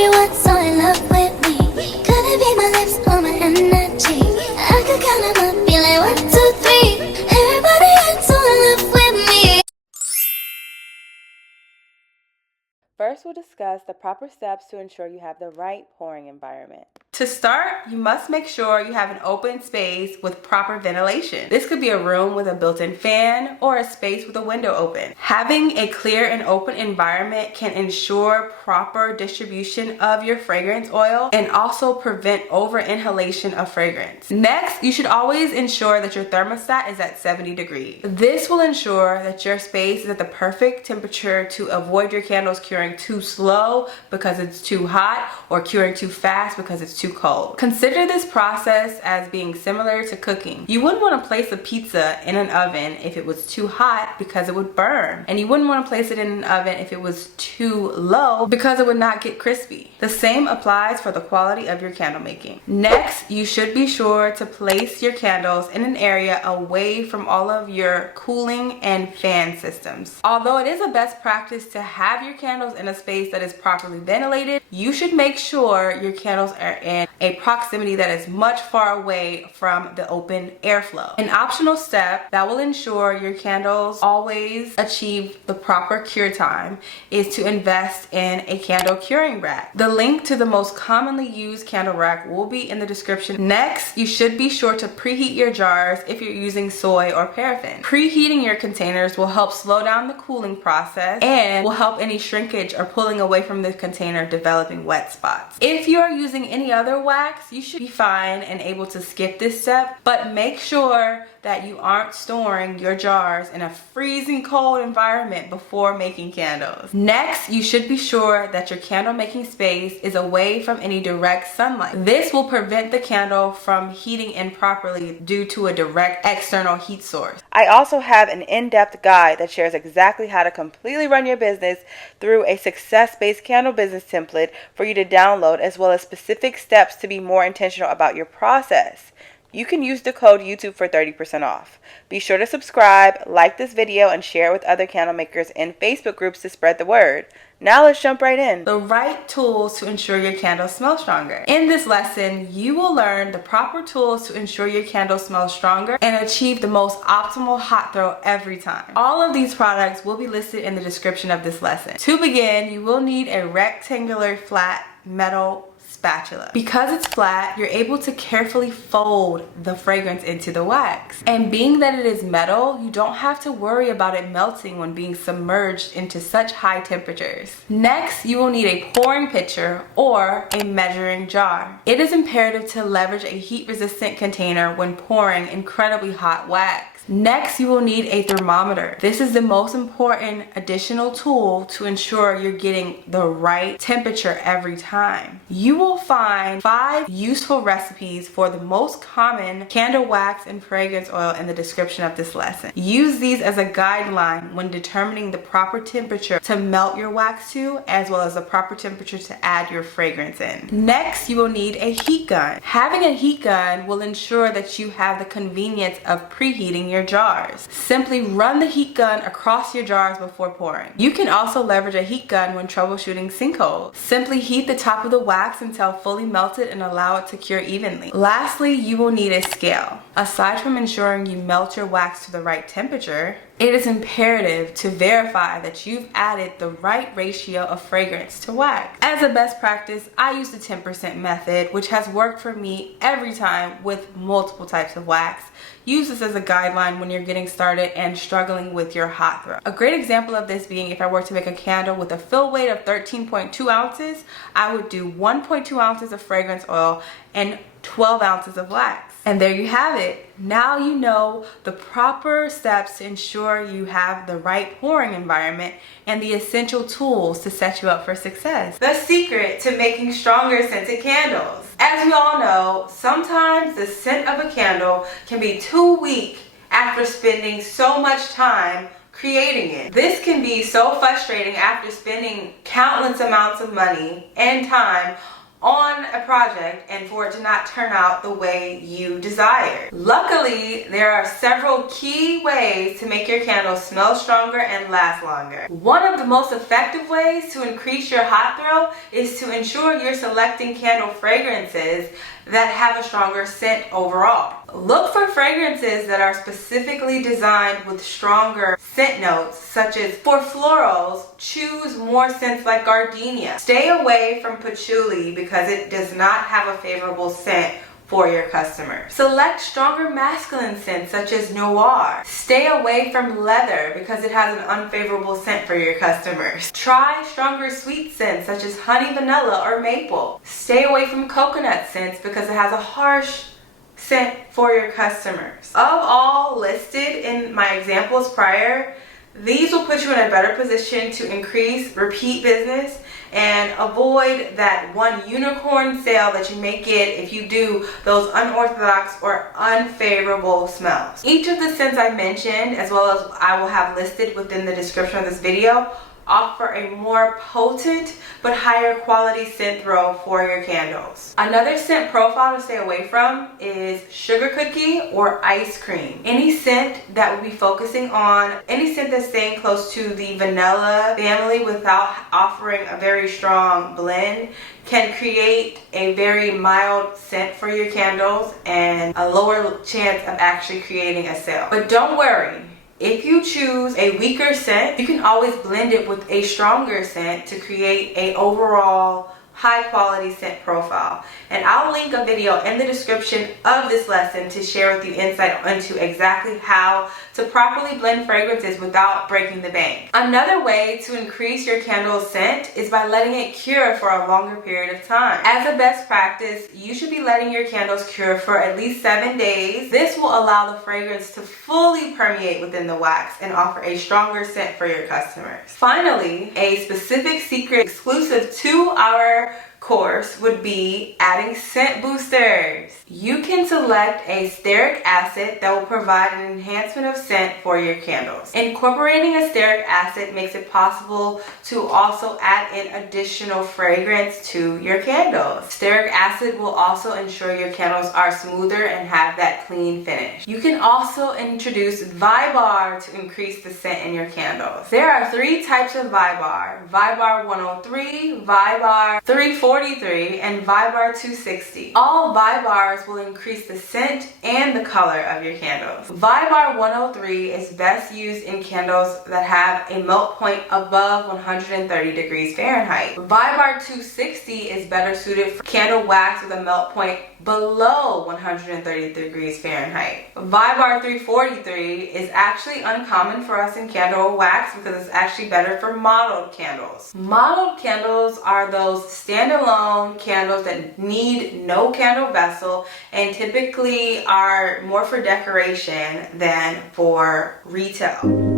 everyone so in love with me. Could it be my lips or my energy? I could count them up, be like 1, 2, 3. Everybody else so in love with me. First, we'll discuss the proper steps to ensure you have the right pouring environment. To start, you must make sure you have an open space with proper ventilation. This could be a room with a built-in fan or a space with a window open. Having a clear and open environment can ensure proper distribution of your fragrance oil and also prevent over inhalation of fragrance. Next, you should always ensure that your thermostat is at 70 degrees. This will ensure that your space is at the perfect temperature to avoid your candles curing too slow because it's too hot or curing too fast because it's too cold. Consider this process as being similar to cooking. You wouldn't want to place a pizza in an oven if it was too hot because it would burn, and you wouldn't want to place it in an oven if it was too low because it would not get crispy. The same applies for the quality of your candle making. Next, you should be sure to place your candles in an area away from all of your cooling and fan systems. Although it is a best practice to have your candles in a space that is properly ventilated, you should make sure your candles are in a proximity that is much far away from the open airflow. An optional step that will ensure your candles always achieve the proper cure time is to invest in a candle curing rack. The link to the most commonly used candle rack will be in the description. Next, you should be sure to preheat your jars if you're using soy or paraffin. Preheating your containers will help slow down the cooling process and will help any shrinkage or pulling away from the container developing wet spots. If you are using any other wax, you should be fine and able to skip this step, but make sure that you aren't storing your jars in a freezing cold environment before making candles. Next, you should be sure that your candle making space is away from any direct sunlight. This will prevent the candle from heating improperly due to a direct external heat source. I also have an in-depth guide that shares exactly how to completely run your business through a success-based candle business template for you to download, as well as specific steps to be more intentional about your process. You can use the code YouTube for 30% off. Be sure to subscribe, like this video, and share it with other candle makers in Facebook groups to spread the word. Now let's jump right in. The right tools to ensure your candles smell stronger. In this lesson, you will learn the proper tools to ensure your candles smell stronger and achieve the most optimal hot throw every time. All of these products will be listed in the description of this lesson. To begin, you will need a rectangular flat metal spatula. Because it's flat, you're able to carefully fold the fragrance into the wax. And being that it is metal, you don't have to worry about it melting when being submerged into such high temperatures. Next, you will need a pouring pitcher or a measuring jar. It is imperative to leverage a heat-resistant container when pouring incredibly hot wax. Next, you will need a thermometer. This is the most important additional tool to ensure you're getting the right temperature every time. You will find 5 useful recipes for the most common candle wax and fragrance oil in the description of this lesson. Use these as a guideline when determining the proper temperature to melt your wax to, as well as the proper temperature to add your fragrance in. Next, you will need a heat gun. Having a heat gun will ensure that you have the convenience of preheating your jars. Simply run the heat gun across your jars before pouring. You can also leverage a heat gun when troubleshooting sinkholes. Simply heat the top of the wax until fully melted and allow it to cure evenly. Lastly, you will need a scale. Aside from ensuring you melt your wax to the right temperature, it is imperative to verify that you've added the right ratio of fragrance to wax. As a best practice, I use the 10% method, which has worked for me every time with multiple types of wax. Use this as a guideline when you're getting started and struggling with your hot throw. A great example of this being if I were to make a candle with a fill weight of 13.2 ounces, I would do 1.2 ounces of fragrance oil and 12 ounces of wax. And there you have it. Now you know the proper steps to ensure you have the right pouring environment and the essential tools to set you up for success. The secret to making stronger scented candles. As we all know, sometimes the scent of a candle can be too weak after spending so much time creating it. This can be so frustrating after spending countless amounts of money and time on a project and for it to not turn out the way you desire. Luckily, there are several key ways to make your candles smell stronger and last longer. One of the most effective ways to increase your hot throw is to ensure you're selecting candle fragrances that have a stronger scent overall. Look for fragrances that are specifically designed with stronger scent notes, such as for florals, choose more scents like gardenia. Stay away from patchouli because it does not have a favorable scent for your customers. Select stronger masculine scents such as noir. Stay away from leather because it has an unfavorable scent for your customers. Try stronger sweet scents such as honey vanilla or maple. Stay away from coconut scents because it has a harsh scent for your customers. Of all listed in my examples prior, these will put you in a better position to increase repeat business and avoid that one unicorn sale that you may get if you do those unorthodox or unfavorable smells. Each of the scents I mentioned, as well as I will have listed within the description of this video, offer a more potent but higher quality scent throw for your candles. Another scent profile to stay away from is sugar cookie or ice cream. Any scent that we'll be focusing on, any scent that's staying close to the vanilla family without offering a very strong blend, can create a very mild scent for your candles and a lower chance of actually creating a sale. But don't worry. If you choose a weaker scent, you can always blend it with a stronger scent to create an overall high quality scent profile. And I'll link a video in the description of this lesson to share with you insight into exactly how to properly blend fragrances without breaking the bank. Another way to increase your candle's scent is by letting it cure for a longer period of time. As a best practice, you should be letting your candles cure for at least 7 days. This will allow the fragrance to fully permeate within the wax and offer a stronger scent for your customers. Finally, a specific secret exclusive to our course would be adding scent boosters. You can select a stearic acid that will provide an enhancement of scent for your candles. Incorporating a stearic acid makes it possible to also add in additional fragrance to your candles. Stearic acid will also ensure your candles are smoother and have that clean finish. You can also introduce Vibar to increase the scent in your candles. There are 3 types of Vibar: Vibar 103, Vibar 343, and Vibar 260. All Vibars will increase the scent and the color of your candles. Vibar 103 is best used in candles that have a melt point above 130 degrees Fahrenheit. Vibar 260 is better suited for candle wax with a melt point below 130 degrees Fahrenheit. Vibar 343 is actually uncommon for us in candle wax because it's actually better for modeled candles. Modeled candles are those standalone candles that need no candle vessel and typically are more for decoration than for retail.